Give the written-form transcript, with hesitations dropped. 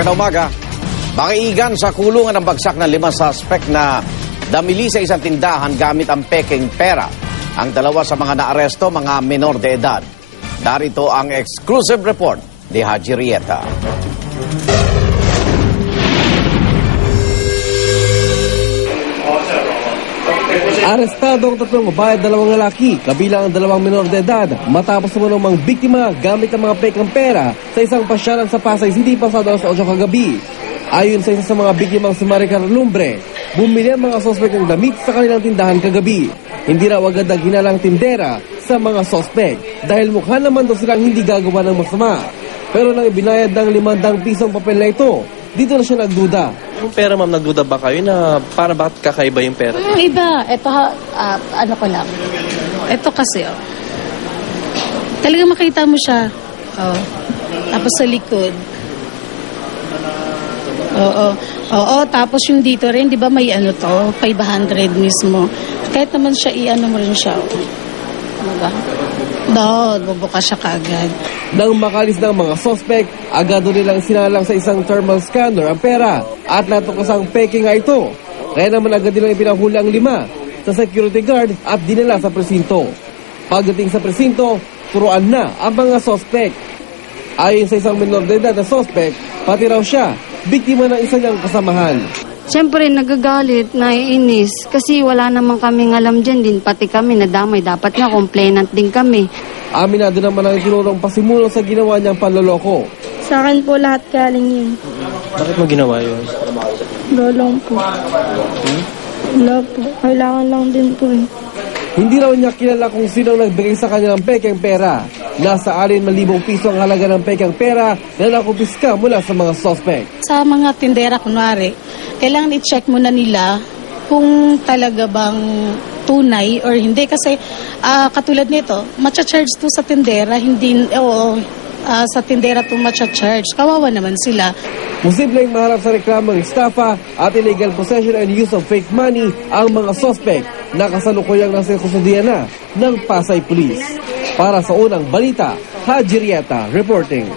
Magandang umaga. Makiigan sa kulungan ng bagsak ng 5 suspect na damili sa isang tindahan gamit ang peking pera. Ang 2 sa mga naaresto, mga menor de edad. Darito ang exclusive report ni Haji Rieta. Arestado ang 3 babae at 2 lalaki, kabilang ang 2 menor de edad, matapos naman mga biktima gamit ang mga pekang pera sa isang pasyalan sa Pasay City pasado alas 8 kagabi. Ayon sa isa sa mga biktimang si Maricar Lumbre, bumili ang mga sospek ng damit sa kanilang tindahan kagabi. Hindi raw agad naghinala ang tindera sa mga sospek dahil mukha naman daw silang hindi gagawa ng masama. Pero nang ibinayad ng 500 pisong papel na ito, dito na siya nagduda. Yung pera, ma'am, nagduda ba kayo na para bakit kakaiba yung pera? Yung iba, ito ano ko lang. Ito kasi, talagang makita mo siya. Tapos sa likod. Oo, tapos yung dito rin, di ba may ano to, 500 mismo. Kahit naman siya, i-ano mo rin siya. Diba? Bubukas siya kaagad. Nang makalis ng mga sospek, agad nilang sinalang sa isang thermal scanner ang pera at natukas ang peke nga ito. Kaya naman agad nilang ipinahuli ang 5 sa security guard at dinala sa presinto. Pagdating sa presinto, turuan na ang mga sospek. Ayon sa isang menor de edad na sospek, pati raw siya, biktima ng isa niyang kasamahan. Siyempre, nagagalit, naiinis. Kasi wala naman kaming alam dyan din. Pati kami nadamay. Dapat nga, complainant din kami. Aminado naman ang tinurong pasimulo sa ginawa niyang panloloko. Sa akin po lahat galing yun. Bakit mo ginawa yun? Dolong po. Wala po. Kailangan lang din po eh. Hindi raw niya kilala kung sino ang nagbigay sa kanya ng pekeng pera. Nasa 6,000 piso ang halaga ng pekeng pera na nakupiska mula sa mga suspect. Sa mga tindera, kunwari, kailangan i-check muna nila kung talaga bang tunay or hindi. Kasi katulad nito, matcha-charge to sa tindera, hindi, sa tindera to matcha-charge. Kawawa naman sila. Posibleng maharap sa reklamong estafa at illegal possession and use of fake money ang mga suspect na kasalukuyang nasa kustudiya na ng Pasay Police. Para sa unang balita, Haji Rieta reporting.